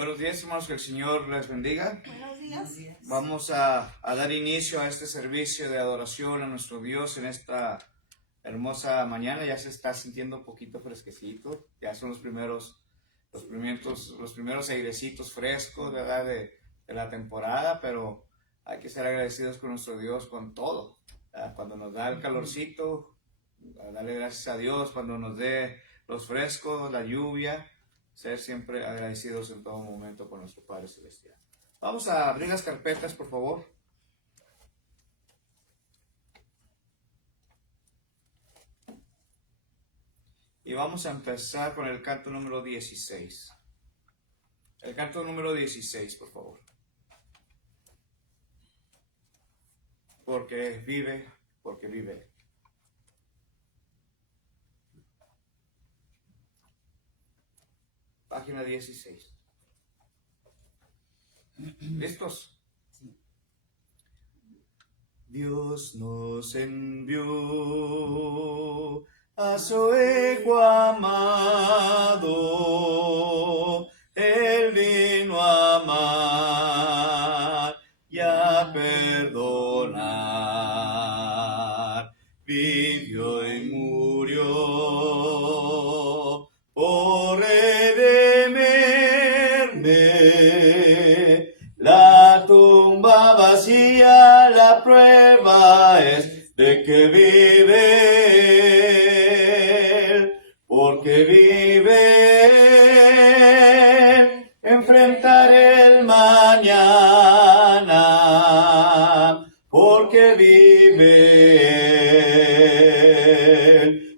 Buenos días, hermanos, que el Señor les bendiga. Buenos días. Vamos a dar inicio a este servicio de adoración a nuestro Dios en esta hermosa mañana. Ya se está sintiendo un poquito fresquecito, ya son los primeros airecitos frescos, ¿verdad? De la temporada, pero hay que ser agradecidos con nuestro Dios con todo. Cuando nos da el calorcito, darle gracias a Dios. Cuando nos dé los frescos, la lluvia, ser siempre agradecidos en todo momento con nuestro Padre Celestial. Vamos a abrir las carpetas, por favor. Y vamos a empezar con el canto número 16. El canto número 16, por favor. Porque vive. Página 16. ¿Listos? Dios nos envió a su Hijo amado. Él vino a amar y a perdonar. Vivió y murió por redimirme. La tumba vacía, la prueba es de que vive. Porque vive, enfrentaré el mañana. Porque vive,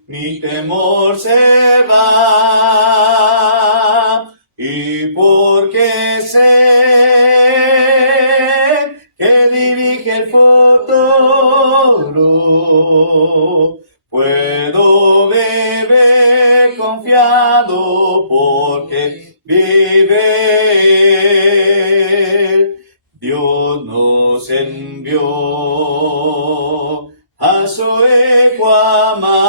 mi temor se va. Y porque sé que dirige el futuro, puedo vivir confiado porque vive. Dios nos envió a su Hijo amado.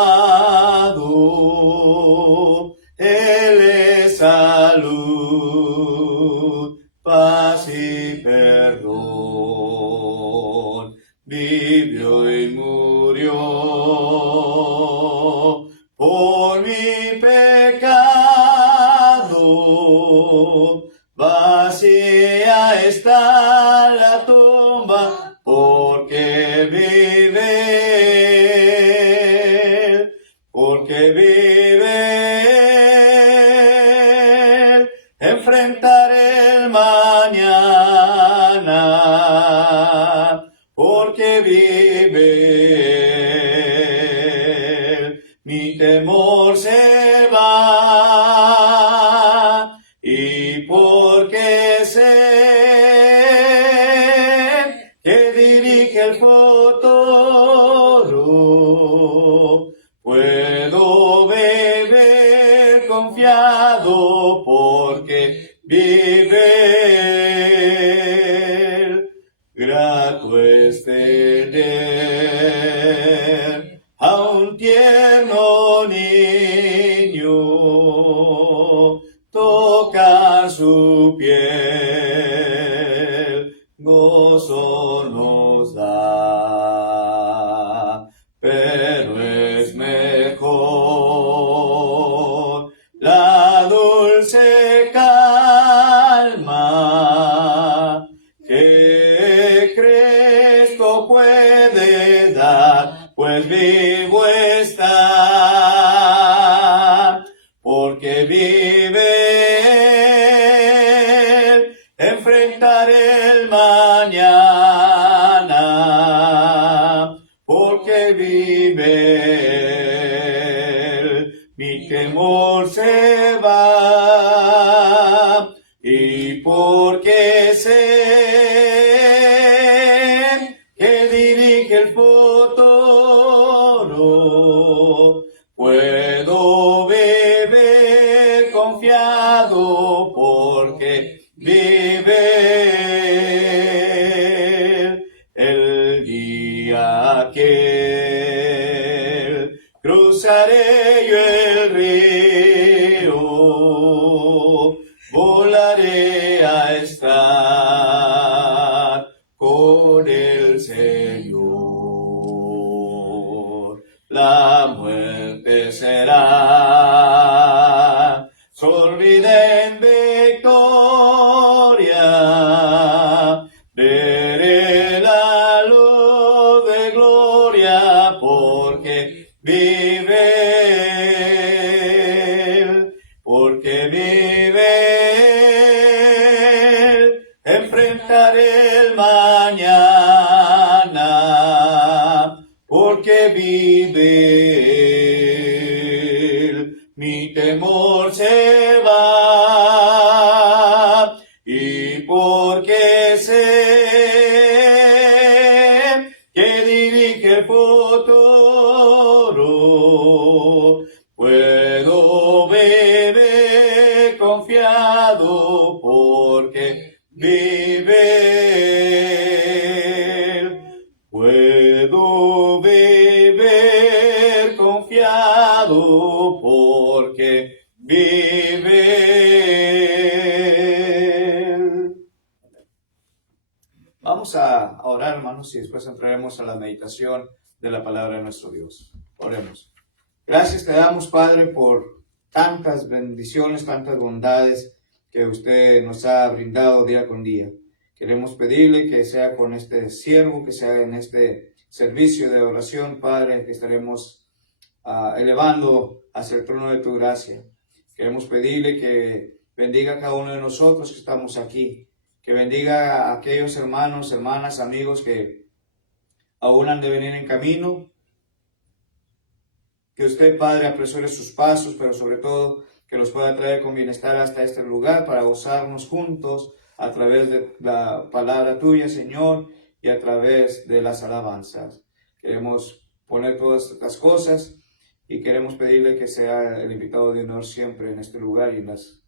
Él es salud, paz y perdón. Vivió y murió por mi pecado. Vacía está la tumba porque vive. Porque vive, enfrentaré el mañana. Porque vive, mi temor se va. Y porque sé que dirige el futuro, puedo beber confiado porque vive. Grato es tener a un tierno niño, tocar su piel, gozo nos da. Pero es mejor la dulce calma que Cristo puede dar, pues vivo está. Porque vive, enfrentaré el mañana. Porque vive, mi temor se va. Y porque sé que dirige el futuro, puedo vivir confiado porque vive. El día aquel cruzaré yo el río, volaré será. Sonreiré en victoria, veré la luz de gloria, porque vive Él, porque vive Él. Enfrentaré el mañana, porque vive Él. Mi temor se va, y porque sé que dirige el futuro, puedo vivir confiado, porque vive Él. Puedo vivir confiado, porque vive Él. Vamos a orar, hermanos, y después entraremos a la meditación de la palabra de nuestro Dios. Oremos. Gracias te damos, Padre, por tantas bendiciones, tantas bondades que usted nos ha brindado día con día. Queremos pedirle que sea con este siervo, que sea en este servicio de oración, Padre, que estaremos elevando hacia el trono de tu gracia. Queremos pedirle que bendiga a cada uno de nosotros que estamos aquí, que bendiga a aquellos hermanos, hermanas, amigos que aún han de venir en camino. Que usted, Padre, apresure sus pasos, pero sobre todo que los pueda traer con bienestar hasta este lugar para gozarnos juntos a través de la palabra tuya, Señor, y a través de las alabanzas. Queremos poner todas estas cosas y queremos pedirle que sea el invitado de honor siempre en este lugar y en las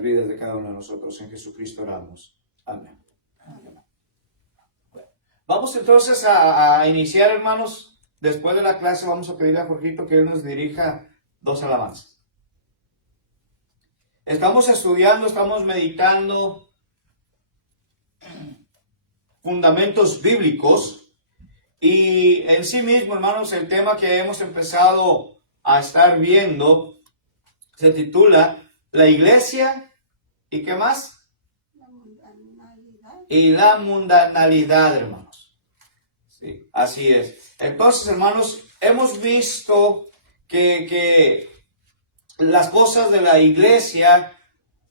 vidas de cada uno de nosotros. En Jesucristo oramos. Amén. Amén. Bueno, vamos entonces a iniciar, hermanos. Después de la clase vamos a pedirle a Jorgito que él nos dirija 2 alabanzas. Estamos estudiando, estamos meditando fundamentos bíblicos y en sí mismo, hermanos, el tema que hemos empezado a estar viendo se titula La Iglesia y ¿qué más? La mundanalidad. Y la mundanalidad, hermanos. Sí, así es. Entonces, hermanos, hemos visto que las cosas de la iglesia,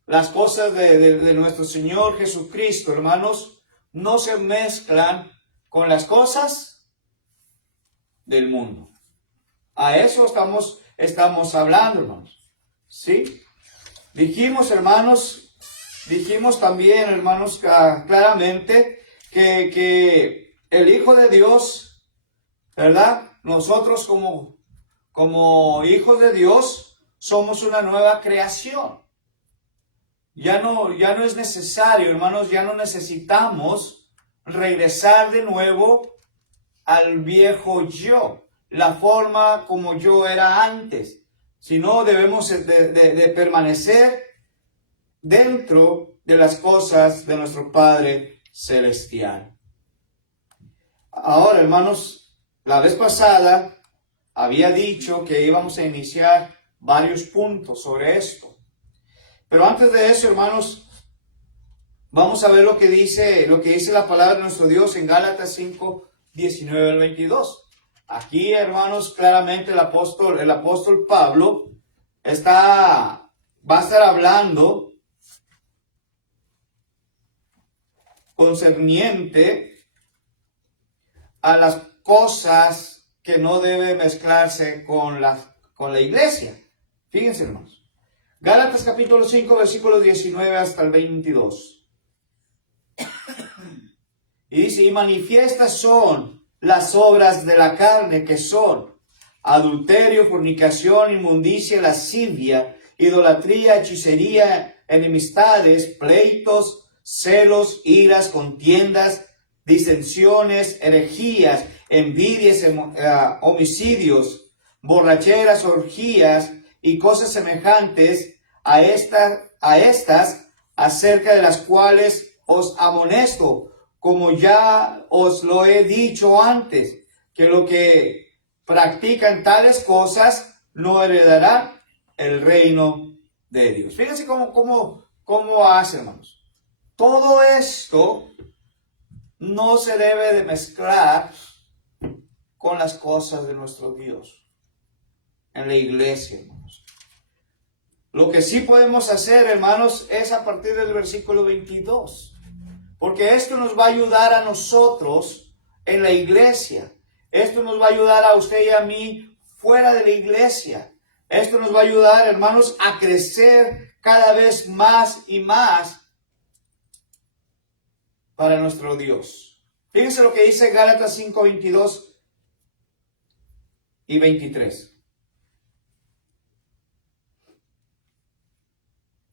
las cosas de nuestro Señor Jesucristo, hermanos, no se mezclan con las cosas del mundo. A eso estamos hablando, hermanos. ¿Sí? Dijimos también, hermanos, claramente que el Hijo de Dios, ¿verdad? Nosotros como hijos de Dios somos una nueva creación. Ya no es necesario, hermanos, ya no necesitamos regresar de nuevo al viejo yo, la forma como yo era antes, sino debemos de permanecer dentro de las cosas de nuestro Padre Celestial. Ahora, hermanos, la vez pasada había dicho que íbamos a iniciar varios puntos sobre esto. Pero antes de eso, hermanos, vamos a ver lo que dice la palabra de nuestro Dios en Gálatas 5, 19 al 22. Aquí, hermanos, claramente el apóstol Pablo va a estar hablando concerniente a las cosas que no debe mezclarse con la iglesia. Fíjense, hermanos. Gálatas capítulo 5, versículos 19 hasta el 22. Y dice, y manifiestas son las obras de la carne, que son adulterio, fornicación, inmundicia, lascivia, idolatría, hechicería, enemistades, pleitos, celos, iras, contiendas, disensiones, herejías, envidias, homicidios, borracheras, orgías y cosas semejantes a estas, acerca de las cuales os amonesto, como ya os lo he dicho antes, que lo que practican tales cosas no heredarán el reino de Dios. Fíjense cómo hace, hermanos. Todo esto no se debe de mezclar con las cosas de nuestro Dios en la iglesia, hermanos. Lo que sí podemos hacer, hermanos, es a partir del versículo 22. Porque esto nos va a ayudar a nosotros en la iglesia. Esto nos va a ayudar a usted y a mí fuera de la iglesia. Esto nos va a ayudar, hermanos, a crecer cada vez más y más para nuestro Dios. Fíjense lo que dice Gálatas 5, 22 y 23.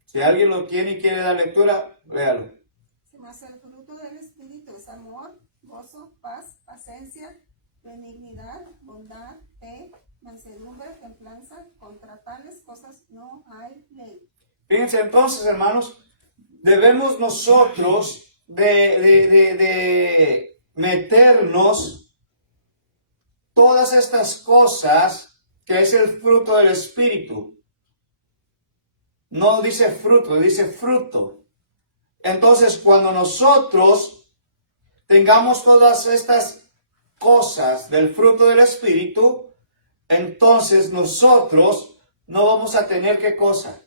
Si alguien lo tiene y quiere dar lectura, léalo. Mas el fruto del Espíritu es amor, gozo, paz, paciencia, benignidad, bondad, fe, mansedumbre, templanza. Contra tales cosas no hay ley. Fíjense entonces, hermanos, debemos nosotros de meternos todas estas cosas que es el fruto del Espíritu. No dice fruto, dice fruto. Entonces, cuando nosotros tengamos todas estas cosas del fruto del Espíritu, entonces nosotros no vamos a tener ¿qué cosa?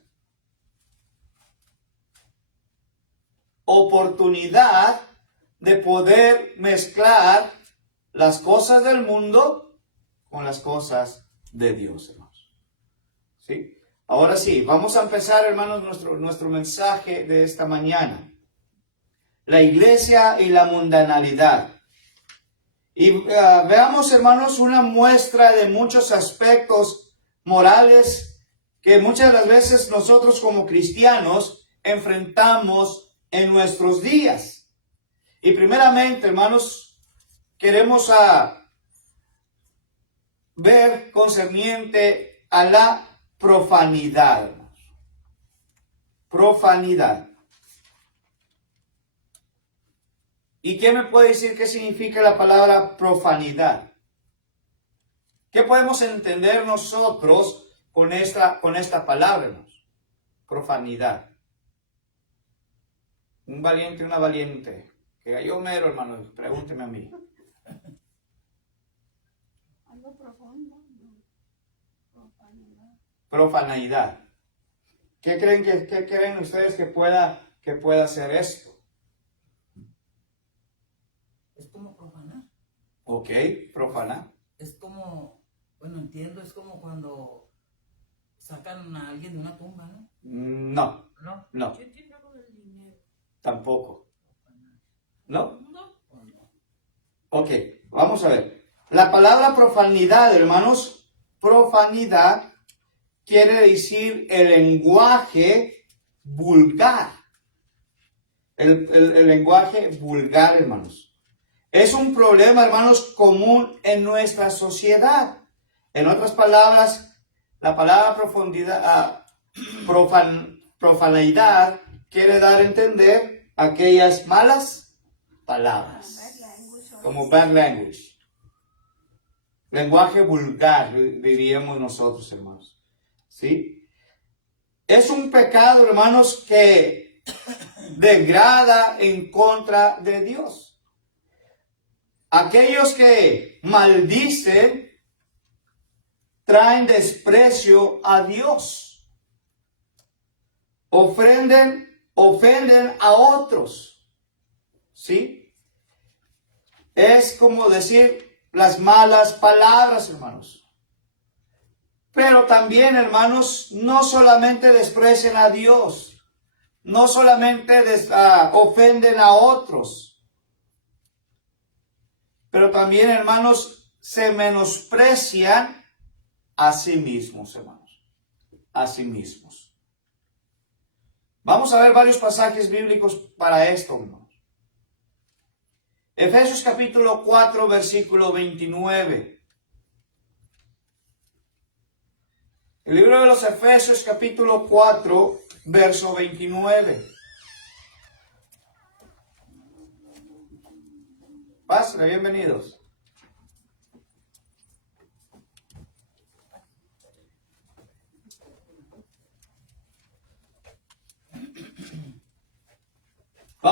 Oportunidad de poder mezclar las cosas del mundo con las cosas de Dios, hermanos. ¿Sí? Ahora sí, vamos a empezar, hermanos, nuestro mensaje de esta mañana. La iglesia y la mundanalidad. Y veamos, hermanos, una muestra de muchos aspectos morales que muchas de las veces nosotros como cristianos enfrentamos en nuestros días. Y primeramente, hermanos, queremos ver concerniente a la profanidad. Profanidad. ¿Y qué me puede decir qué significa la palabra profanidad? ¿Qué podemos entender nosotros con esta palabra, hermanos? Profanidad. Un valiente, una valiente. Que yo mero, hermano, pregúnteme a mí. Algo profundo. Profanidad. Profanidad. ¿Qué creen ustedes que pueda ser esto? Es como profanar. Ok, profanar. Es como, bueno, entiendo, es como cuando sacan a alguien de una tumba, ¿no? No, ¿No? no, ¿Qué tiene con el dinero? tampoco. ¿No? ¿No? ¿O no? Ok, vamos a ver. La palabra profanidad, hermanos, profanidad quiere decir el lenguaje vulgar. El lenguaje vulgar, hermanos. Es un problema, hermanos, común en nuestra sociedad. En otras palabras, la palabra profanidad quiere dar a entender aquellas malas palabras. Como bad language. Lenguaje vulgar, diríamos nosotros, hermanos. ¿Sí? Es un pecado, hermanos, que degrada en contra de Dios. Aquellos que maldicen traen desprecio a Dios. Ofenden a otros. ¿Sí? Es como decir las malas palabras, hermanos. Pero también, hermanos, no solamente desprecian a Dios, no solamente ofenden a otros, pero también, hermanos, se menosprecian a sí mismos, hermanos. A sí mismos. Vamos a ver varios pasajes bíblicos para esto, hermanos. Efesios capítulo 4, versículo 29. El libro de los Efesios capítulo 4, verso 29. Pasen, bienvenidos.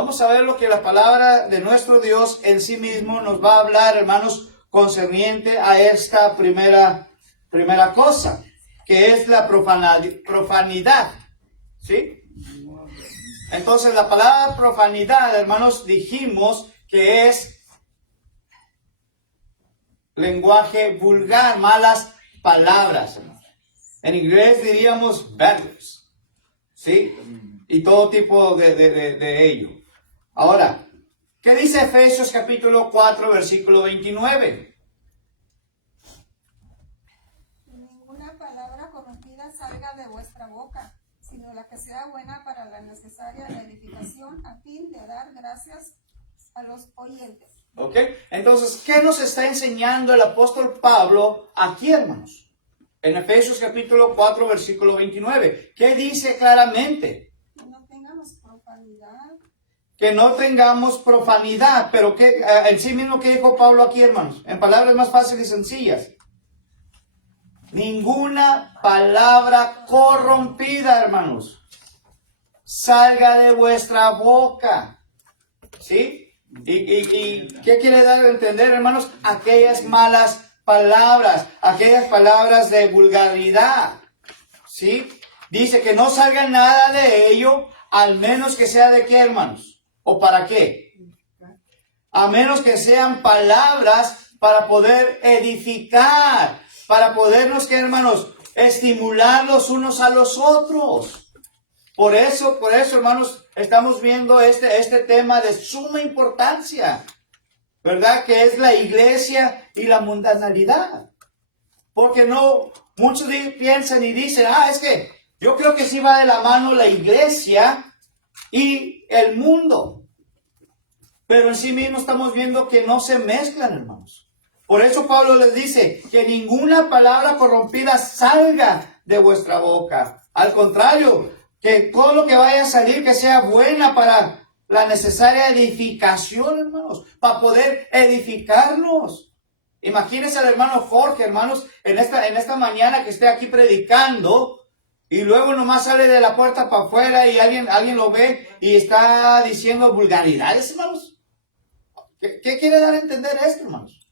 Vamos a ver lo que la palabra de nuestro Dios en sí mismo nos va a hablar, hermanos, concerniente a esta primera cosa, que es la profanidad. ¿Sí? Entonces, la palabra profanidad, hermanos, dijimos que es lenguaje vulgar, malas palabras, hermanos. En inglés diríamos bad words. ¿Sí? Y todo tipo de ello. Ahora, ¿qué dice Efesios capítulo 4, versículo 29? Ninguna palabra corrompida salga de vuestra boca, sino la que sea buena para la necesaria edificación, a fin de dar gracias a los oyentes. ¿Ok? Entonces, ¿qué nos está enseñando el apóstol Pablo aquí, hermanos? En Efesios capítulo 4, versículo 29. ¿Qué dice claramente? Que no tengamos profanidad. Que no tengamos profanidad. Pero ¿qué, en sí mismo qué dijo Pablo aquí, hermanos? En palabras más fáciles y sencillas. Ninguna palabra corrompida, hermanos, salga de vuestra boca. ¿Sí? ¿Y qué quiere dar a entender, hermanos? Aquellas malas palabras, aquellas palabras de vulgaridad. ¿Sí? Dice que no salga nada de ello, al menos que sea de qué, hermanos, o para qué. A menos que sean palabras para poder edificar, para podernos, ¿qué, hermanos? Estimular los unos a los otros. Por eso, hermanos, estamos viendo este tema de suma importancia, ¿verdad? Que es la iglesia y la mundanalidad. Porque no, muchos piensan y dicen, es que yo creo que sí va de la mano la iglesia y el mundo. Pero en sí mismo estamos viendo que no se mezclan, hermanos. Por eso Pablo les dice que ninguna palabra corrompida salga de vuestra boca. Al contrario, que todo lo que vaya a salir que sea buena para la necesaria edificación, hermanos, para poder edificarnos. Imagínense al hermano Jorge, hermanos, en esta mañana que esté aquí predicando y luego nomás sale de la puerta para afuera y alguien lo ve y está diciendo vulgaridades, hermanos. ¿Qué quiere dar a entender esto, hermanos?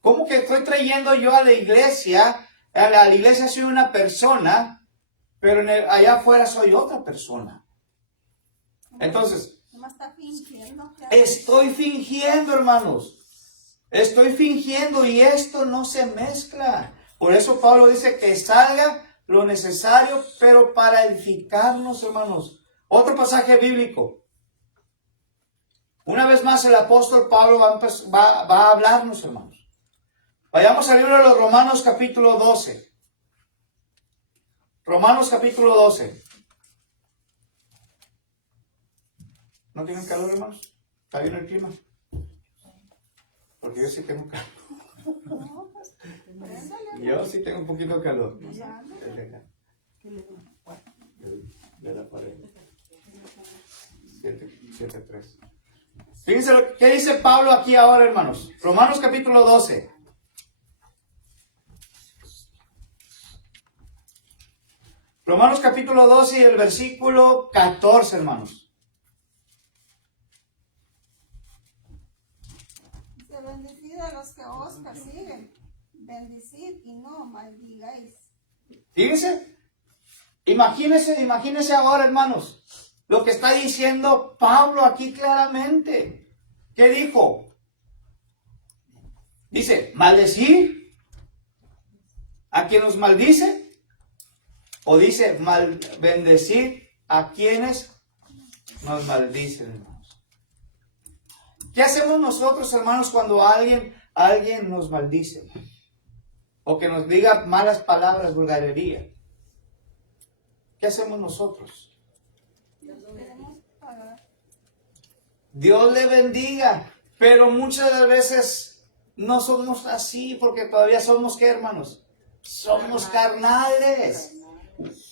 ¿Cómo que estoy trayendo yo a la iglesia? A la iglesia soy una persona, pero allá afuera soy otra persona. Entonces, estoy fingiendo, hermanos. Estoy fingiendo y esto no se mezcla. Por eso Pablo dice que salga lo necesario, pero para edificarnos, hermanos. Otro pasaje bíblico. Una vez más el apóstol Pablo va a hablarnos, hermanos. Vayamos al libro de los Romanos capítulo 12. Romanos capítulo 12. ¿No tienen calor, hermanos? ¿Está bien el clima? Porque yo sí tengo calor. Yo sí tengo un poquito de calor. De la pared. 7:3. Fíjense qué dice Pablo aquí ahora, hermanos. Romanos capítulo 12. Romanos capítulo 12 y el versículo 14, hermanos. Bendecid a los que os persiguen, bendecid y no maldigáis. Fíjense, imagínense ahora, hermanos, lo que está diciendo Pablo aquí claramente. ¿Qué dijo? Dice, ¿maldecir a quien nos maldice? ¿O dice, bendecir a quienes nos maldicen, hermanos? ¿Qué hacemos nosotros, hermanos, cuando alguien nos maldice? O que nos diga malas palabras, vulgarería. ¿Qué hacemos nosotros? Dios le bendiga. Pero muchas de las veces no somos así porque todavía somos, ¿qué, hermanos? Somos carnales.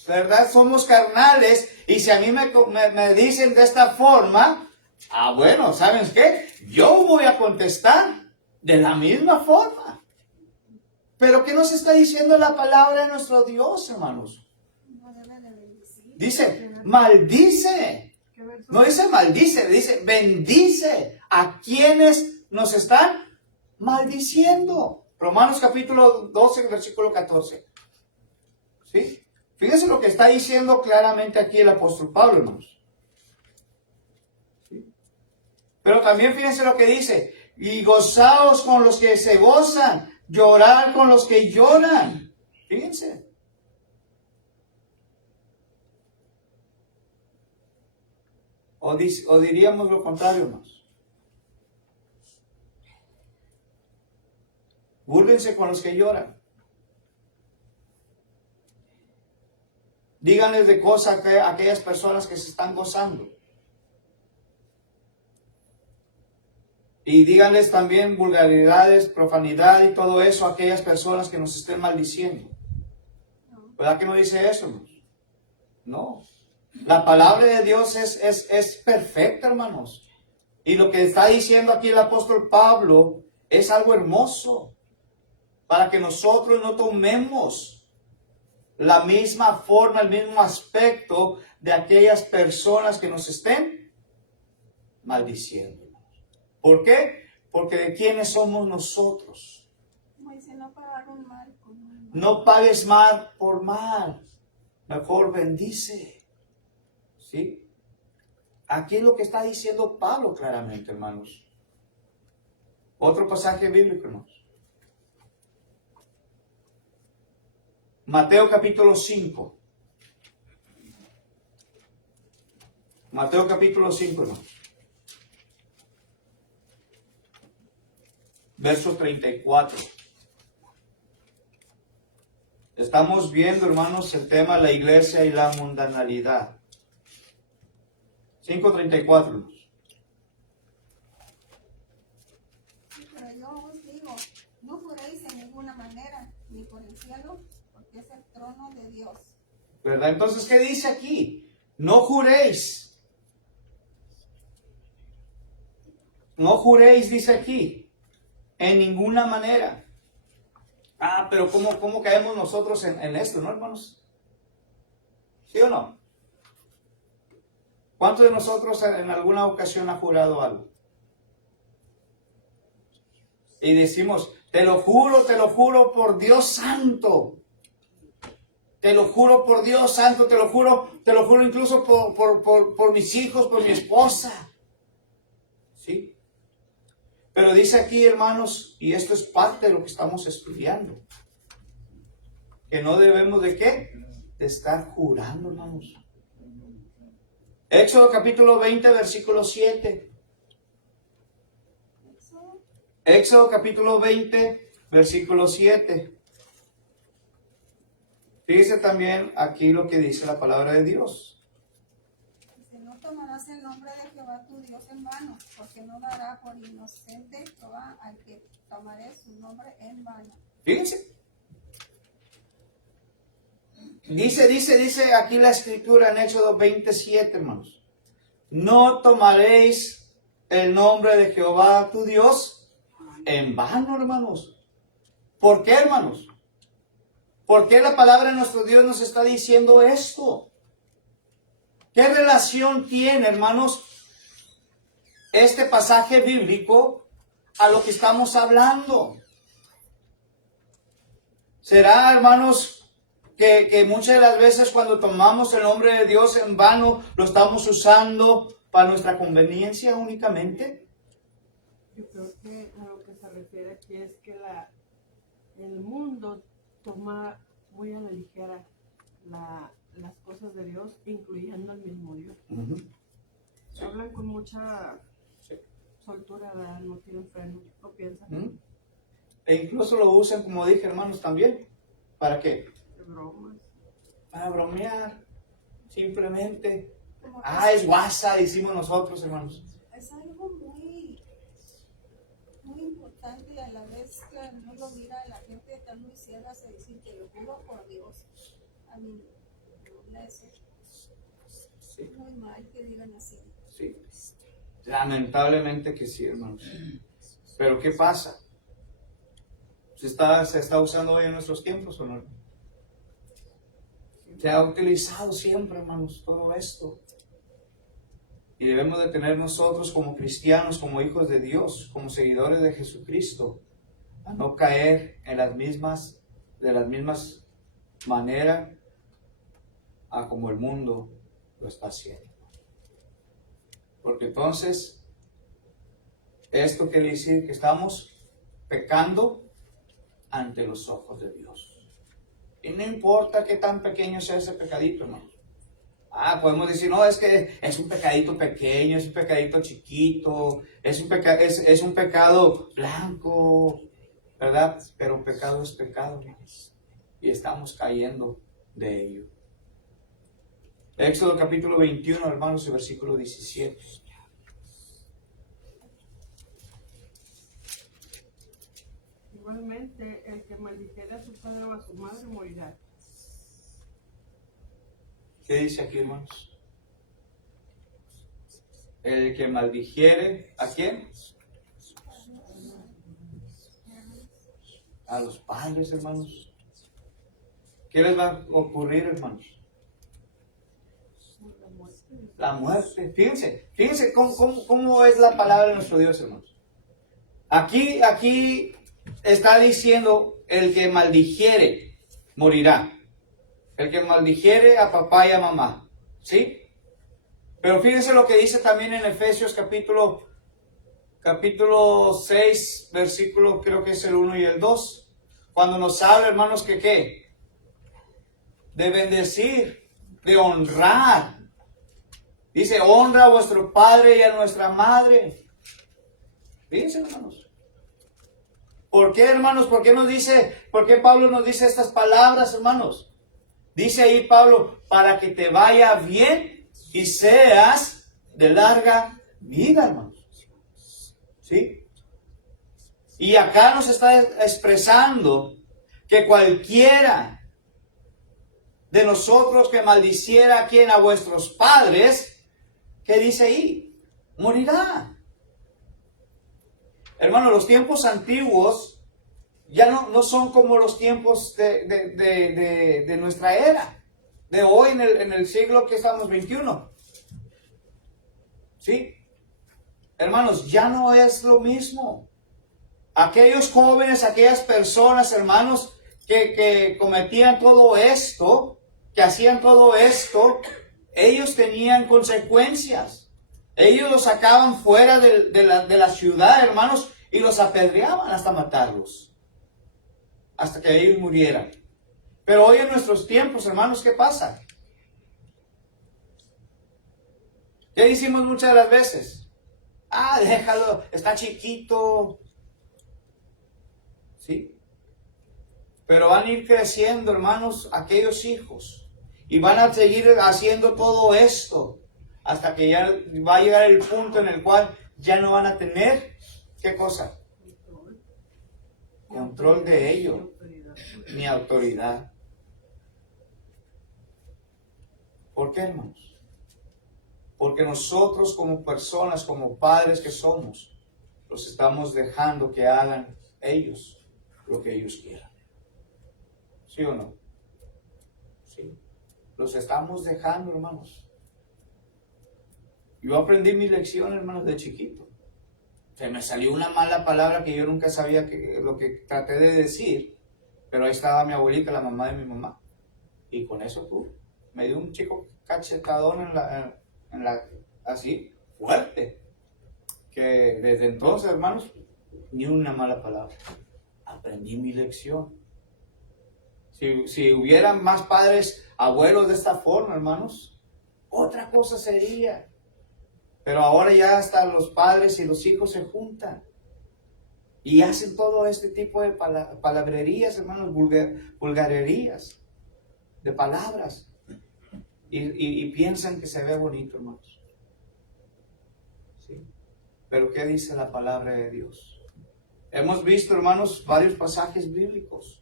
¿Verdad? Somos carnales. Y si a mí me dicen de esta forma, bueno, ¿saben qué? Yo voy a contestar de la misma forma. Pero ¿qué nos está diciendo la palabra de nuestro Dios, hermanos? Dice, maldice. No dice maldice, dice bendice a quienes nos están maldiciendo. Romanos capítulo 12, versículo 14. ¿Sí? Fíjense lo que está diciendo claramente aquí el apóstol Pablo, hermanos. ¿Sí? Pero también fíjense lo que dice. Y gozaos con los que se gozan, llorar con los que lloran. Fíjense. O diríamos lo contrario, hermanos. Búrlense con los que lloran. Díganles de cosas a aquellas personas que se están gozando. Y díganles también vulgaridades, profanidad y todo eso a aquellas personas que nos estén maldiciendo. ¿Verdad que no dice eso, hermanos? No. La palabra de Dios es perfecta, hermanos. Y lo que está diciendo aquí el apóstol Pablo es algo hermoso. Para que nosotros no tomemos la misma forma, el mismo aspecto de aquellas personas que nos estén maldiciendo. ¿Por qué? Porque ¿de quiénes somos nosotros? Como dice, no pagar un mal con un mal. No pagues mal por mal. Mejor bendice. ¿Sí? Aquí es lo que está diciendo Pablo claramente, hermanos. Otro pasaje bíblico, hermanos. Mateo capítulo 5. Mateo capítulo 5, hermanos. Verso 34. Estamos viendo, hermanos, el tema de la iglesia y la mundanalidad. 5:34, hermanos. Pero yo os digo, no juréis en ninguna manera, ni por el cielo, porque es el trono de Dios. ¿Verdad? Entonces, ¿qué dice aquí? No juréis. No juréis, dice aquí, en ninguna manera. Ah, pero ¿cómo caemos nosotros en esto, no, hermanos? ¿Sí o no? ¿Cuántos de nosotros en alguna ocasión ha jurado algo? Y decimos, te lo juro por Dios santo. Te lo juro por Dios santo, te lo juro incluso por mis hijos, por mi esposa. ¿Sí? Pero dice aquí, hermanos, y esto es parte de lo que estamos estudiando, que no debemos de ¿qué? De estar jurando, hermanos. Éxodo capítulo 20, versículo 7. Éxodo capítulo 20, versículo 7. Fíjese también aquí lo que dice la palabra de Dios. Dice, no tomarás el nombre de Jehová tu Dios en vano, porque no dará por inocente Jehová al que tomaré su nombre en vano. Fíjense. Dice aquí la escritura en Éxodo 27, hermanos. No tomaréis el nombre de Jehová tu Dios en vano, hermanos. ¿Por qué, hermanos? ¿Por qué la palabra de nuestro Dios nos está diciendo esto? ¿Qué relación tiene, hermanos, este pasaje bíblico a lo que estamos hablando? ¿Será, hermanos, que muchas de las veces cuando tomamos el nombre de Dios en vano, lo estamos usando para nuestra conveniencia únicamente? Yo creo que a lo que se refiere aquí es que el mundo toma muy a la ligera las cosas de Dios, incluyendo el mismo Dios. Uh-huh. Hablan con mucha soltura, ¿verdad? No tienen freno, no piensan. Uh-huh. E incluso lo usan, como dije, hermanos, también. ¿Para qué? Bromas. Para bromear, simplemente. Como Es WhatsApp, decimos nosotros, hermanos. es algo muy importante y a la vez que no lo mira la gente está muy ciega a decir que lo juro por Dios. A mí no eso. Sí. Es muy mal que digan así. Sí. Lamentablemente que sí, hermanos. Pero ¿qué pasa? ¿Se está usando hoy en nuestros tiempos o no? Se ha utilizado siempre, hermanos, todo esto. Y debemos de tener nosotros como cristianos, como hijos de Dios, como seguidores de Jesucristo, a no caer en de las mismas maneras a como el mundo lo está haciendo. Porque entonces, esto quiere decir que estamos pecando ante los ojos de Dios. Y no importa qué tan pequeño sea ese pecadito, hermano. Podemos decir, no, es que es un pecadito pequeño, es un pecadito chiquito, es un pecado blanco, ¿verdad? Pero pecado es pecado, hermanos. Y estamos cayendo de ello. Éxodo capítulo 21, hermanos, y versículo 17. Igualmente, el que maldijere a su padre o a su madre morirá. ¿Qué dice aquí, hermanos? El que maldijere, ¿a quién? A los padres, hermanos. ¿Qué les va a ocurrir, hermanos? La muerte. Fíjense cómo es la palabra de nuestro Dios, hermanos. Aquí está diciendo, el que maldijere morirá. El que maldijere a papá y a mamá. ¿Sí? Pero fíjense lo que dice también en Efesios capítulo 6, versículo, creo que es el 1 y el 2. Cuando nos habla, hermanos, que ¿qué? De bendecir, de honrar. Dice, honra a vuestro padre y a nuestra madre. Fíjense, hermanos. ¿Por qué, hermanos? ¿Por qué Pablo nos dice estas palabras, hermanos? Dice ahí Pablo, para que te vaya bien y seas de larga vida, hermanos. ¿Sí? Y acá nos está expresando que cualquiera de nosotros que maldiciera a quien, a vuestros padres, ¿qué dice ahí? Morirá. Hermano, los tiempos antiguos ya no son como los tiempos de nuestra era, de hoy en el siglo que estamos 21. ¿Sí? Hermanos, ya no es lo mismo. Aquellos jóvenes, aquellas personas, hermanos, que cometían todo esto, que hacían todo esto, ellos tenían consecuencias. Ellos los sacaban fuera de la ciudad, hermanos, y los apedreaban hasta matarlos, hasta que ellos murieran. Pero hoy en nuestros tiempos, hermanos, ¿qué pasa? ¿Qué decimos muchas de las veces? Déjalo, está chiquito. ¿Sí? Pero van a ir creciendo, hermanos, aquellos hijos. Y van a seguir haciendo todo esto hasta que ya va a llegar el punto en el cual ya no van a tener, ¿qué cosa? Control de ello, ni autoridad. ¿Por qué, hermanos? Porque nosotros como personas, como padres que somos, los estamos dejando que hagan ellos lo que ellos quieran. ¿Sí o no? Sí. Los estamos dejando, hermanos. Yo aprendí mi lección, hermanos, de chiquito. Se me salió una mala palabra que yo nunca sabía lo que traté de decir, pero ahí estaba mi abuelita, la mamá de mi mamá. Y con eso me dio un chico cachetadón así, fuerte. Que desde entonces, hermanos, ni una mala palabra. Aprendí mi lección. Si hubieran más padres, abuelos de esta forma, hermanos, otra cosa sería. Pero ahora ya hasta los padres y los hijos se juntan y hacen todo este tipo de palabrerías, hermanos, vulgarerías de palabras. Y piensan que se ve bonito, hermanos. ¿Sí? Pero ¿qué dice la palabra de Dios? Hemos visto, hermanos, varios pasajes bíblicos,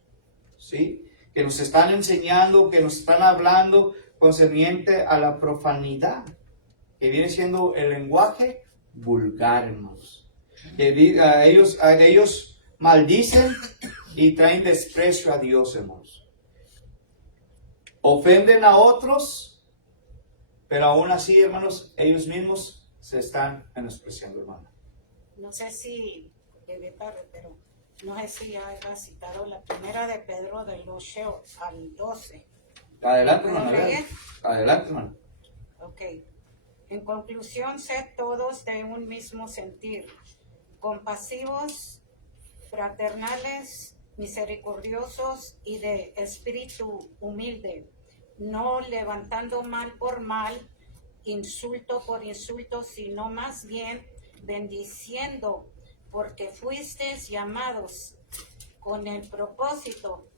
¿sí? Que nos están enseñando, que nos están hablando concerniente a la profanidad, que viene siendo el lenguaje vulgar, hermanos. Que ellos maldicen y traen desprecio a Dios, hermanos. Ofenden a otros, pero aún así, hermanos, ellos mismos se están menospreciando, hermano. No sé si llegué tarde, pero no sé si ya haya citado la primera de Pedro del 8 al 12. Adelante, hermano. ¿Puedo leer? Adelante, hermano. Ok. En conclusión, sed todos de un mismo sentir, compasivos, fraternales, misericordiosos y de espíritu humilde, no levantando mal por mal, insulto por insulto, sino más bien bendiciendo, porque fuisteis llamados con el propósito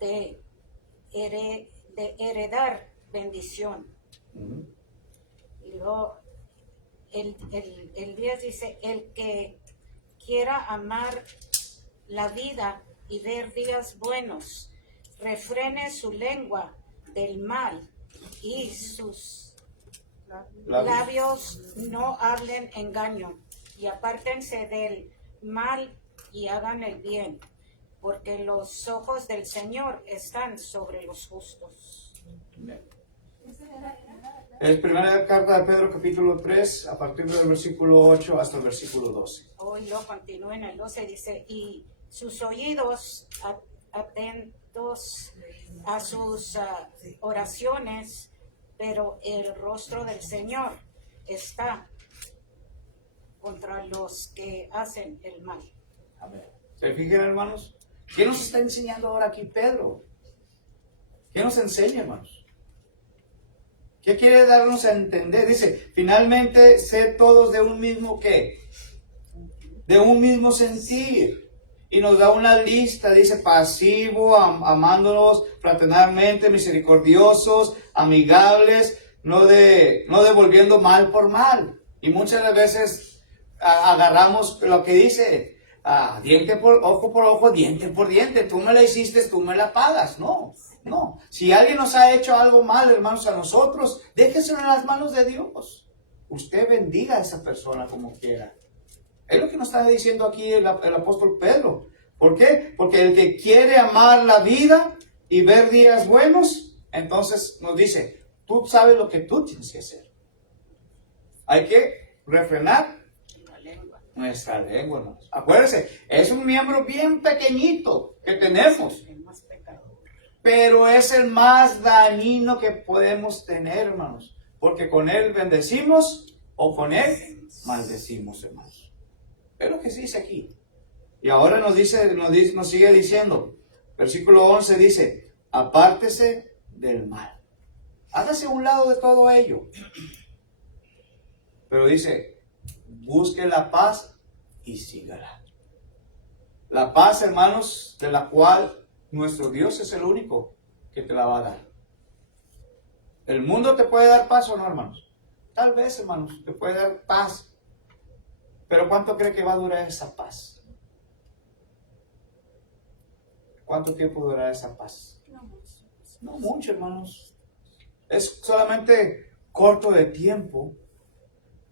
de heredar bendición. Ujú. Y luego el 10 dice, el que quiera amar la vida y ver días buenos, refrene su lengua del mal y sus labios no hablen engaño, y apártense del mal y hagan el bien, porque los ojos del Señor están sobre los justos. Es primera carta de Pedro, capítulo 3, a partir del versículo 8 hasta el versículo 12. Hoy lo continúa en el 12, dice, y sus oídos atentos a sus oraciones, pero el rostro del Señor está contra los que hacen el mal. Amén. ¿Se fijan, hermanos? ¿Qué nos está enseñando ahora aquí Pedro? ¿Qué nos enseña, hermanos? ¿Qué quiere darnos a entender? Dice, finalmente, sed todos de un mismo ¿qué? De un mismo sentir. Y nos da una lista, dice, pasivo, amándonos fraternalmente, misericordiosos, amigables, no devolviendo mal por mal. Y muchas veces agarramos lo que dice, diente por ojo, diente por diente. Tú me la hiciste, tú me la pagas. No. Si alguien nos ha hecho algo mal, hermanos, a nosotros, déjeselo en las manos de Dios. Usted bendiga a esa persona como quiera. Es lo que nos está diciendo aquí el apóstol Pedro. ¿Por qué? Porque el que quiere amar la vida y ver días buenos, entonces nos dice, tú sabes lo que tú tienes que hacer. Hay que refrenar nuestra lengua, hermanos. Acuérdense, es un miembro bien pequeñito que tenemos, pero es el más dañino que podemos tener, hermanos, porque con él bendecimos o con él maldecimos, hermanos. Es lo que se dice aquí. Y ahora nos sigue diciendo, versículo 11 dice, apártese del mal. Hágase a un lado de todo ello. Pero dice, busque la paz y sígala. La paz, hermanos, de la cual nuestro Dios es el único que te la va a dar. ¿El mundo te puede dar paz o no, hermanos? Tal vez, hermanos, te puede dar paz. Pero ¿cuánto cree que va a durar esa paz? ¿Cuánto tiempo durará esa paz? No mucho, hermanos. Es solamente corto de tiempo.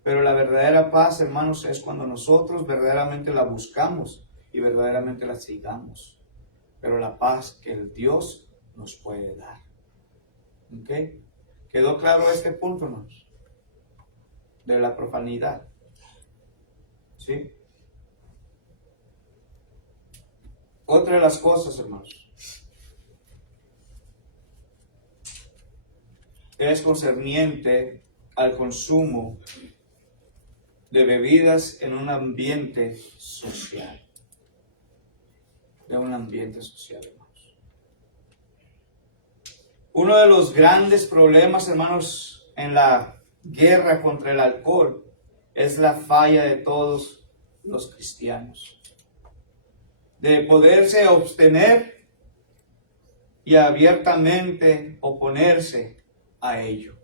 Pero la verdadera paz, hermanos, es cuando nosotros verdaderamente la buscamos y verdaderamente la sigamos. Pero la paz que el Dios nos puede dar. ¿Ok? ¿Quedó claro este punto, hermanos? De la profanidad. ¿Sí? Otra de las cosas, hermanos, es concerniente al consumo de bebidas en un ambiente social. De un ambiente social, hermanos. Uno de los grandes problemas, hermanos, en la guerra contra el alcohol es la falla de todos los cristianos. De poderse abstener y abiertamente oponerse a ello.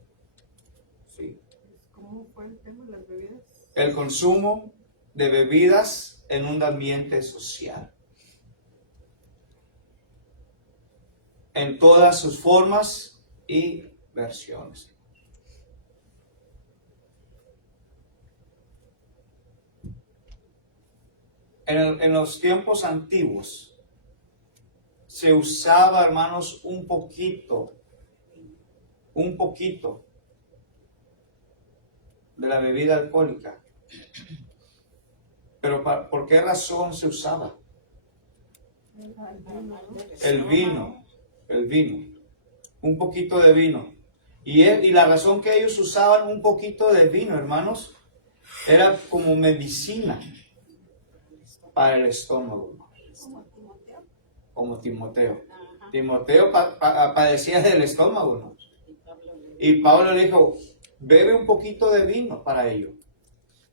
¿Sí? ¿Cómo fue el tema de las bebidas? El consumo de bebidas en un ambiente social. En todas sus formas y versiones. En los tiempos antiguos se usaba, hermanos, un poquito, de la bebida alcohólica. Pero ¿por qué razón se usaba? El vino, un poquito de vino. Y la razón que ellos usaban un poquito de vino, hermanos, era como medicina para el estómago. Como Timoteo. Como Timoteo. Ajá. Timoteo padecía del estómago, ¿no? Y Pablo le Y Pablo le dijo, bebe un poquito de vino para ello.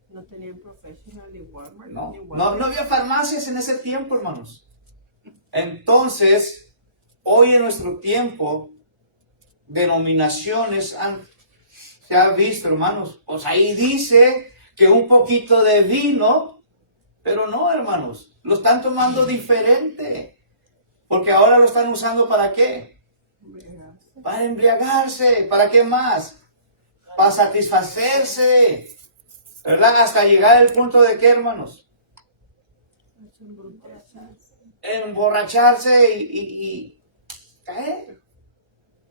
No tenían professional ni Walmart. No, ni no, Walmart. no había farmacias en ese tiempo, hermanos. Entonces, hoy en nuestro tiempo, denominaciones se ha visto, hermanos. Pues ahí dice que un poquito de vino, pero no, hermanos. Lo están tomando diferente. Porque ahora lo están usando ¿para qué? Para embriagarse. ¿Para qué más? Para satisfacerse. ¿Verdad? Hasta llegar al punto de qué, hermanos? Emborracharse y caer.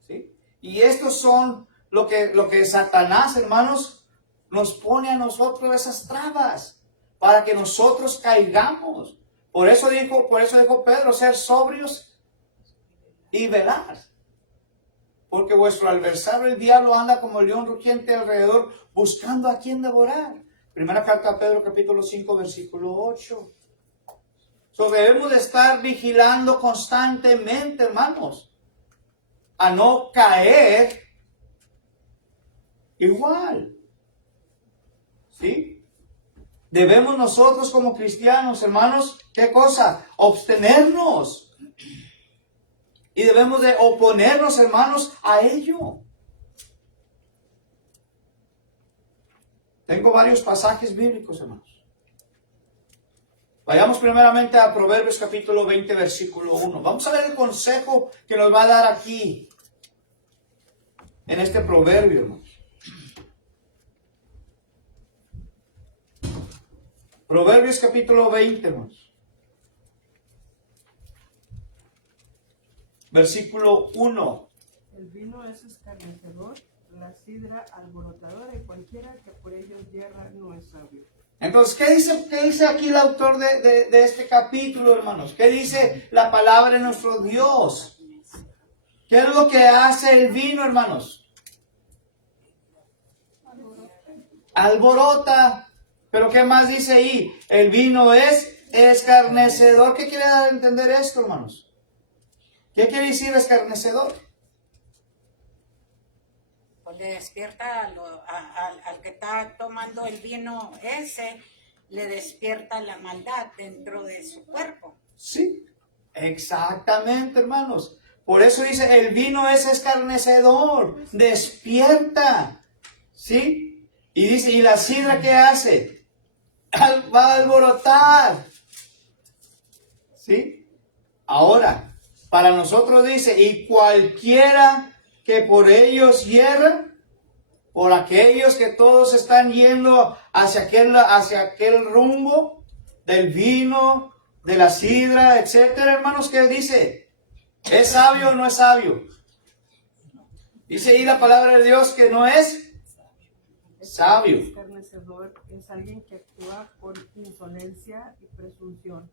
¿Sí? Y estos son lo que Satanás, hermanos, nos pone a nosotros esas trabas para que nosotros caigamos. Por eso dijo Pedro, ser sobrios y velar. Porque vuestro adversario, el diablo, anda como el león rugiente alrededor, buscando a quien devorar. Primera carta a Pedro, capítulo 5, versículo 8. Debemos de estar vigilando constantemente, hermanos, a no caer igual. ¿Sí? Debemos nosotros como cristianos, hermanos, ¿qué cosa? Abstenernos. Y debemos de oponernos, hermanos, a ello. Tengo varios pasajes bíblicos, hermanos. Vayamos primeramente a Proverbios capítulo 20, versículo 1. Vamos a ver el consejo que nos va a dar aquí, en este proverbio, hermanos. Proverbios capítulo 20, hermanos. Versículo 1. El vino es escarnecedor, la sidra alborotadora, y cualquiera que por ellos yerra no es sabio. Entonces, ¿qué dice aquí el autor de este capítulo, hermanos? ¿Qué dice la palabra de nuestro Dios? ¿Qué es lo que hace el vino, hermanos? Alborota. Pero ¿qué más dice ahí? El vino es escarnecedor. ¿Qué quiere dar a entender esto, hermanos? ¿Qué quiere decir escarnecedor? pues le despierta al que está tomando el vino ese, le despierta la maldad dentro de su cuerpo. Sí, exactamente, hermanos. Por eso dice, el vino es escarnecedor, despierta. ¿Sí? Y dice, ¿y la sidra qué hace? Va a alborotar. ¿Sí? Ahora, para nosotros dice, y cualquiera que por ellos hierra, por aquellos que todos están yendo hacia aquel rumbo del vino, de la sidra, etcétera, hermanos, ¿qué dice? ¿Es sabio o no es sabio? Dice ahí la palabra de Dios que no es sabio. Escarnecedor es alguien que actúa con insolencia y presunción,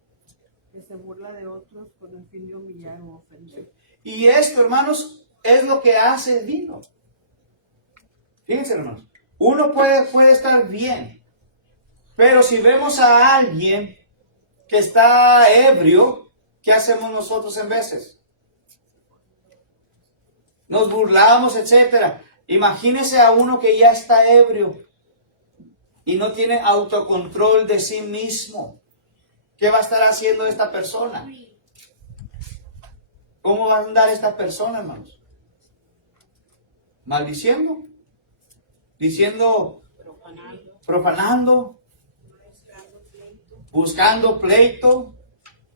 que se burla de otros con el fin de humillar o ofender. Y esto, hermanos, es lo que hace el vino. Fíjense, hermanos, uno puede estar bien, pero si vemos a alguien que está ebrio, ¿qué hacemos nosotros en veces? Nos burlamos, etcétera. Imagínese a uno que ya está ebrio y no tiene autocontrol de sí mismo. ¿Qué va a estar haciendo esta persona? ¿Cómo va a andar esta persona, hermanos? Maldiciendo, diciendo, profanando, buscando pleito.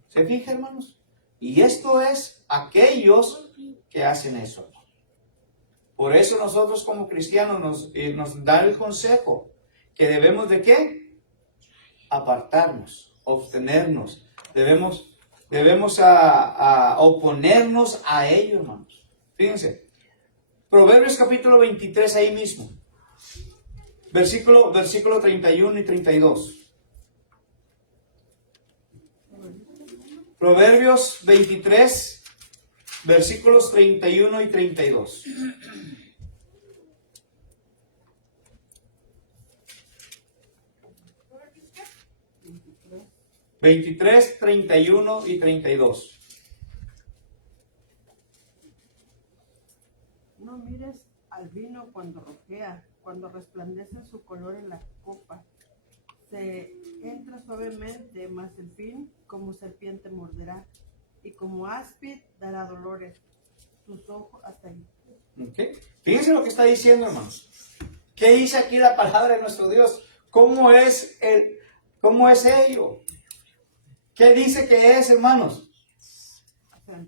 ¿Se fija, hermanos? Y esto es aquellos que hacen eso. Por eso nosotros como cristianos nos da el consejo que debemos de ¿qué? Apartarnos, abstenernos. Debemos a oponernos a ello, hermanos. Fíjense. Proverbios capítulo 23, ahí mismo. Versículo 31 y 32. Proverbios 23, versículos 31 y 32. 23, 31 y 32. No mires al vino cuando rojea, cuando resplandece su color en la copa. Se entra suavemente, mas el fin como serpiente morderá, y como áspid dará dolores. Tus ojos hasta ahí. Okay. Fíjense lo que está diciendo, hermanos. ¿Qué dice aquí la palabra de nuestro Dios? ¿Cómo es ello? ¿Qué dice que es, hermanos?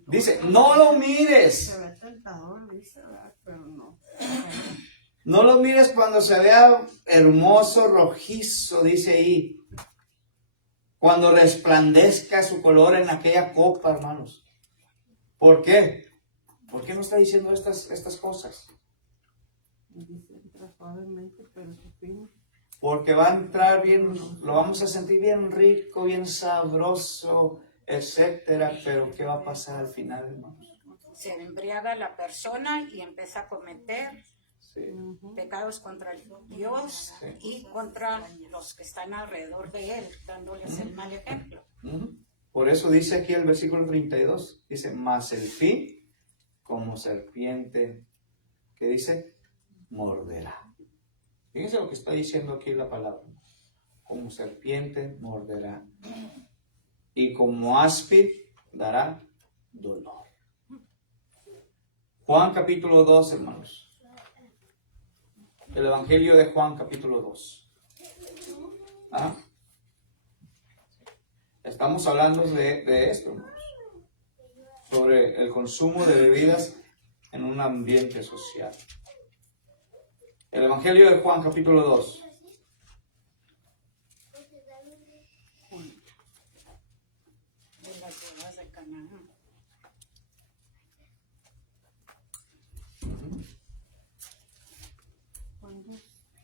Dice, no lo mires. Se ve tentador, dice, ¿verdad? Pero no. No lo mires cuando se vea hermoso, rojizo, dice ahí. Cuando resplandezca su color en aquella copa, hermanos. ¿Por qué? ¿Por qué no está diciendo estas cosas? Dice, entra suavemente, pero su fin. Porque va a entrar bien, lo vamos a sentir bien rico, bien sabroso, etcétera. Pero ¿qué va a pasar al final, hermanos? Se embriaga la persona y empieza a cometer Sí. pecados contra Dios y contra los que están alrededor de él, dándoles el mal ejemplo. Por eso dice aquí el versículo 32, dice, mas el fin como serpiente, ¿qué dice? Morderá. Fíjense lo que está diciendo aquí la palabra. Como serpiente morderá. Y como áspid dará dolor. Juan capítulo 2, hermanos. El Evangelio de Juan capítulo 2. ¿Ah? Estamos hablando de esto, hermanos. Sobre el consumo de bebidas en un ambiente social. El Evangelio de Juan capítulo 2. De las bodas de Caná.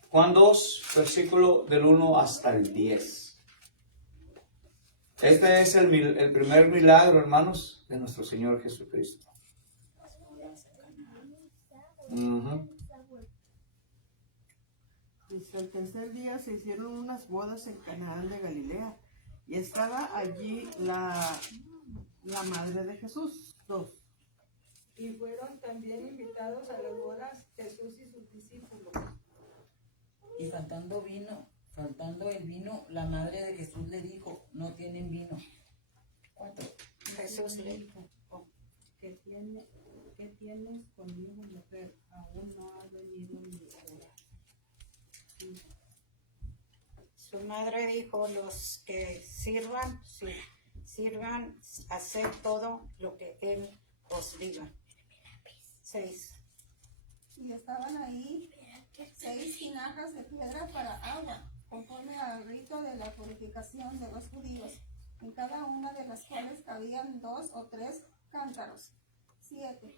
Juan 2, versículo del 1 hasta el 10. Este es el primer milagro, hermanos, de nuestro Señor Jesucristo. Dice, el tercer día se hicieron unas bodas en Canaán de Galilea, y estaba allí la madre de Jesús. 2. Y fueron también invitados a las bodas Jesús y sus discípulos. Y faltando el vino, la madre de Jesús le dijo, no tienen vino. 4. Jesús le dijo, ¿Qué tienes conmigo, mujer? Aún no ha venido mi hora. su madre dijo, los que sirvan, hacer todo lo que él os diga. 6. Y estaban ahí 6 tinajas de piedra para agua, conforme al rito de la purificación de los judíos, en cada una de las cuales cabían 2 o 3 cántaros. 7.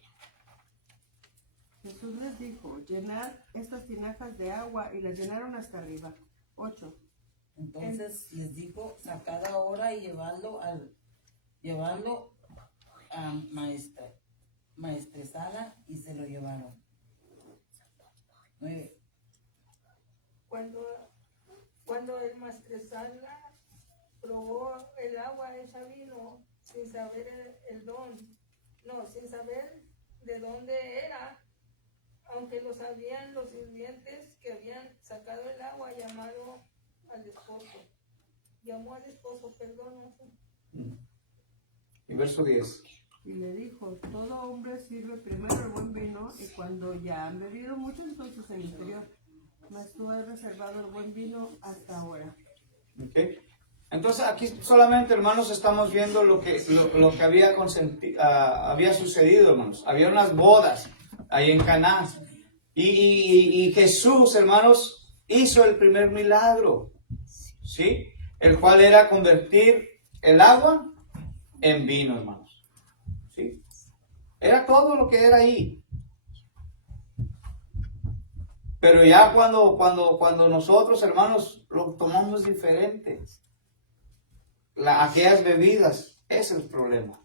Jesús les dijo, llenad estas tinajas de agua, y las llenaron hasta arriba. 8. Entonces les dijo, sacad ahora y llevadlo a maestresala, y se lo llevaron. 9. Cuando el maestresala probó el agua hecha vino, sin saber sin saber de dónde era, aunque lo sabían los sirvientes que habían sacado el agua, llamó al esposo, perdón. Y verso 10. Y le dijo, todo hombre sirve primero el buen vino, y cuando ya han bebido mucho, entonces el inferior. Mas tú has reservado el buen vino hasta ahora. Okay. Entonces aquí solamente, hermanos, estamos viendo lo que había sucedido, hermanos. Había unas bodas ahí en Caná. Y Jesús, hermanos, hizo el primer milagro, ¿sí? El cual era convertir el agua en vino, hermanos. ¿Sí? Era todo lo que era ahí. Pero ya cuando nosotros, hermanos, lo tomamos diferente, aquellas bebidas, ese es el problema.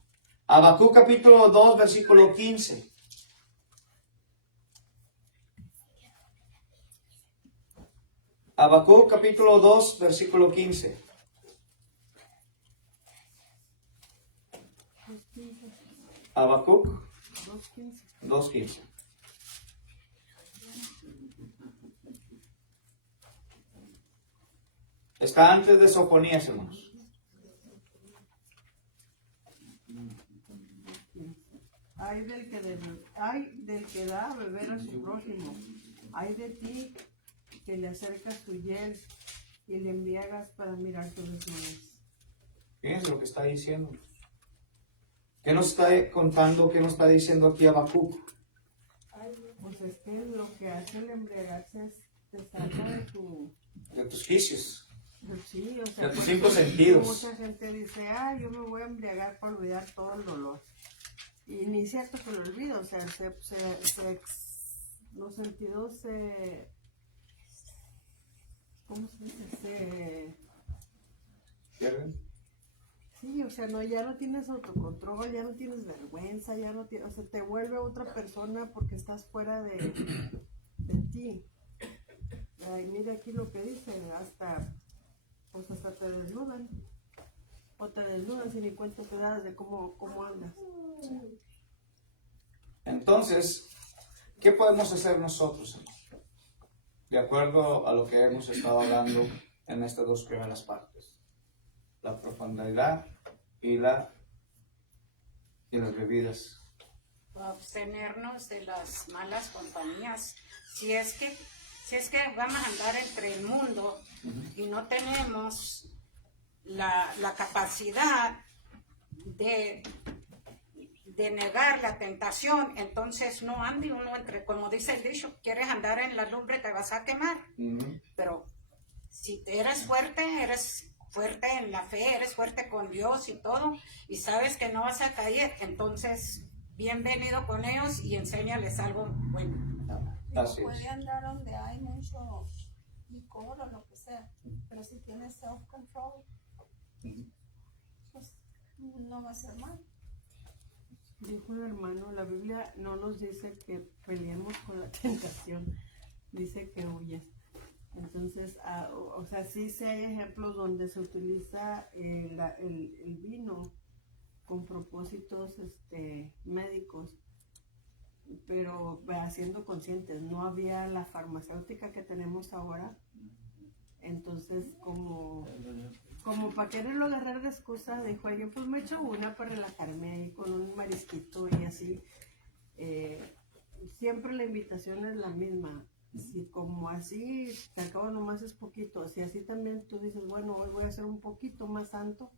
Habacuc capítulo 2, versículo 15. Habacuc capítulo 2, versículo 15. Habacuc 2:15. Está antes de Sofonías, hermanos. Ay del que da a beber a su prójimo. Ay de ti que le acercas tu hiel y le embriagas para mirar tu desnudez. Fíjense lo que está diciendo. ¿Qué nos está contando? ¿Qué nos está diciendo aquí Habacuc? Pues es que lo que hace el embriagarse es te saca De tus vicios. Sí, o sea, De tus cinco sentidos. Mucha gente dice, yo me voy a embriagar para olvidar todo el dolor. Y ni es cierto que lo olvido, o sea, los sentidos ¿cómo se dice? ¿Pierden? Sí, o sea, ya no tienes autocontrol, ya no tienes vergüenza, ya no tienes, o sea, te vuelve otra persona porque estás fuera de ti. Ay, mira aquí lo que dicen, hasta te desnudan. O te desnudan sin ni cuenta te das de cómo andas. Entonces, ¿qué podemos hacer nosotros, hermano? De acuerdo a lo que hemos estado hablando en estas dos primeras partes. La profundidad y las bebidas. Abstenernos de las malas compañías. Si es que vamos a andar entre el mundo y no tenemos la capacidad de negar la tentación, entonces no ande uno entre, como dice el dicho, quieres andar en la lumbre te vas a quemar. Pero si eres fuerte en la fe, eres fuerte con Dios y todo, y sabes que no vas a caer, entonces bienvenido con ellos y enséñales algo bueno. Así Puede es. andar donde hay mucho licor o lo que sea, pero si tienes self-control, pues no va a ser mal. Dijo un hermano, la Biblia no nos dice que peleemos con la tentación, dice que huyas. Entonces, o sea, sí hay ejemplos donde se utiliza el vino con propósitos médicos, pero siendo conscientes, no había la farmacéutica que tenemos ahora. Entonces, como para quererlo agarrar de excusa, dijo yo pues me echo una para relajarme ahí con un marisquito y así. Siempre la invitación es la misma. Si como así, te acabo nomás es poquito, si así también tú dices, bueno, hoy voy a hacer un poquito más santo,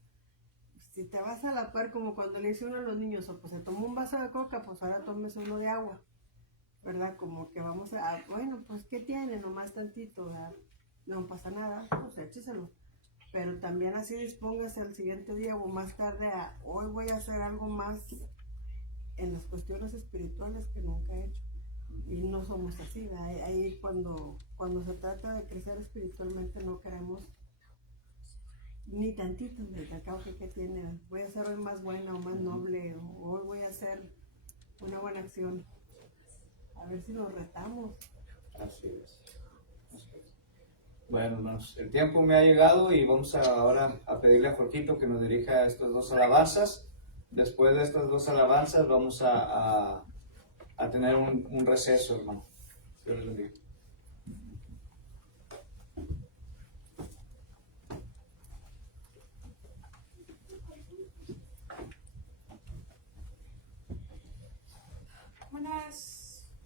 si te vas a la par, como cuando le dice uno a los niños, pues se tomó un vaso de coca, pues ahora tómese uno de agua, ¿verdad? Como que vamos bueno, pues ¿qué tiene? Nomás tantito, ¿verdad? No pasa nada, pues écheselo. Pero también así dispóngase al siguiente día o más tarde hoy voy a hacer algo más en las cuestiones espirituales que nunca he hecho. Y no somos así, ¿verdad? Ahí cuando se trata de crecer espiritualmente no queremos ni tantito de cacao que tiene. Voy a ser hoy más buena o más noble, o hoy voy a hacer una buena acción. A ver si nos retamos. Así es. Bueno, hermanos, el tiempo me ha llegado y vamos ahora a pedirle a Jorgito que nos dirija a estas dos alabanzas. Después de estas dos alabanzas vamos a tener un receso, hermano. Dios les bendiga.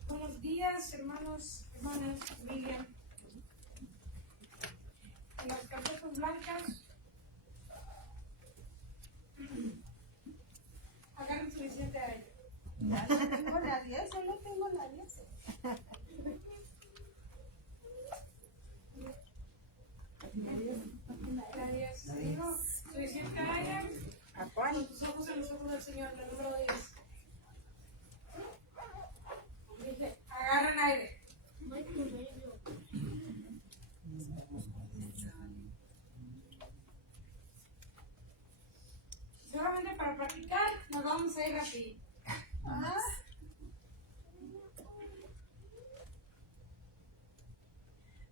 Buenos días, hermanos, hermanas, familia. En las carpetas blancas, agarren su suficiente aire. Ya no tengo la 10, yo no tengo la 10. La 10. ¿No? Suficiente aire. ¿A cuál? Con tus ojos en los ojos del Señor, la número 10. Dice, agarren aire. vamos a ir así.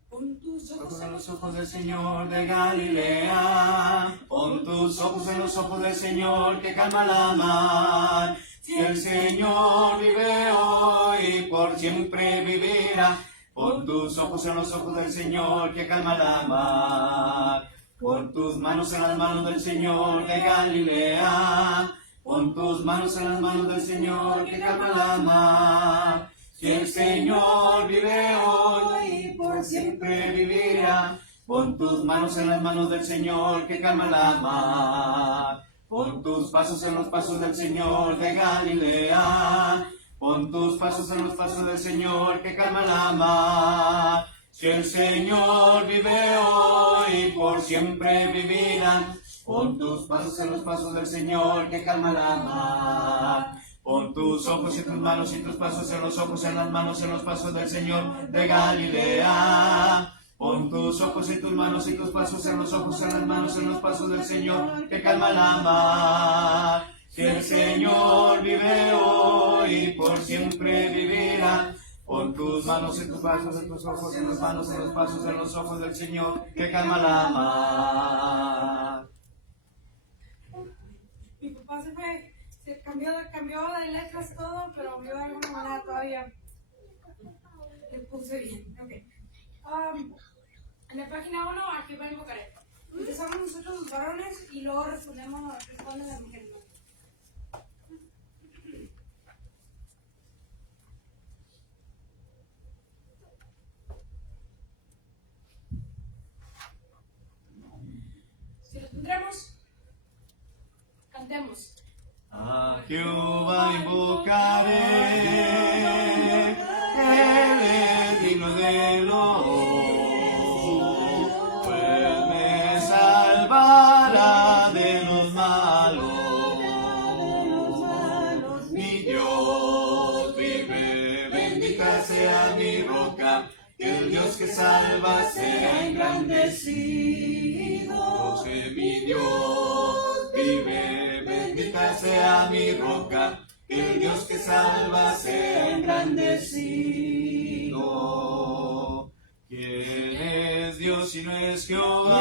Pon tus ojos En los ojos del Señor de Galilea, pon tus ojos en los ojos del Señor que calma la mar. Si el Señor vive hoy, por siempre vivirá. Pon tus ojos en los ojos del Señor que calma la mar. Pon tus manos en las manos del Señor de Galilea. Pon tus manos en las manos del Señor que calma la mar. Si el Señor vive hoy, por siempre vivirá. Pon tus manos en las manos del Señor que calma la mar. Pon tus pasos en los pasos del Señor de Galilea. Pon tus pasos en los pasos del Señor que calma la mar. Si el Señor vive hoy, por siempre vivirá. Pon tus pasos en los pasos del Señor que calma la mar. Pon tus ojos y tus manos y tus pasos en los ojos, en las manos, en los pasos del Señor de Galilea. Pon tus ojos y tus manos y tus pasos en los ojos, en las manos, en los pasos del Señor que calma la mar. Si el Señor vive hoy, por siempre vivirá. Pon tus manos y tus pasos en tus ojos, en las manos, en los pasos, en los ojos del Señor que calma la mar. Mi papá se fue, se cambió de letras todo, pero yo de alguna manera todavía le puse bien. Okay. En la página 1 aquí va a invocar. Empezamos nosotros los varones y luego responden las mujeres. Si los pondremos, cantemos. A Jehová invocaré, Él es digno de loor, pues me salvará de los malos. Mi Dios vive, bendita sea mi roca, que el Dios que salva sea engrandecido. Que mi Dios vive, bendita sea mi roca, que el Dios que salva sea engrandecido. ¿Quién es Dios si no es Jehová?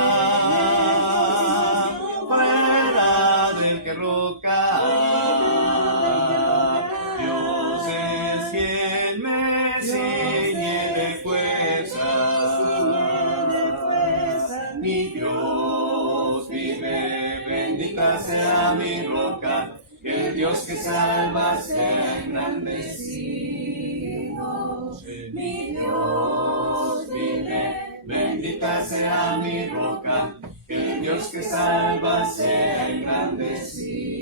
Fuera del que roca. Dios es quien me ciñe de fuerza. Mi Dios vive, bendita sea mi roca, que el Dios que salva sea engrandecido. Mi Dios vive, bendita sea mi roca, que el Dios que salva sea engrandecido.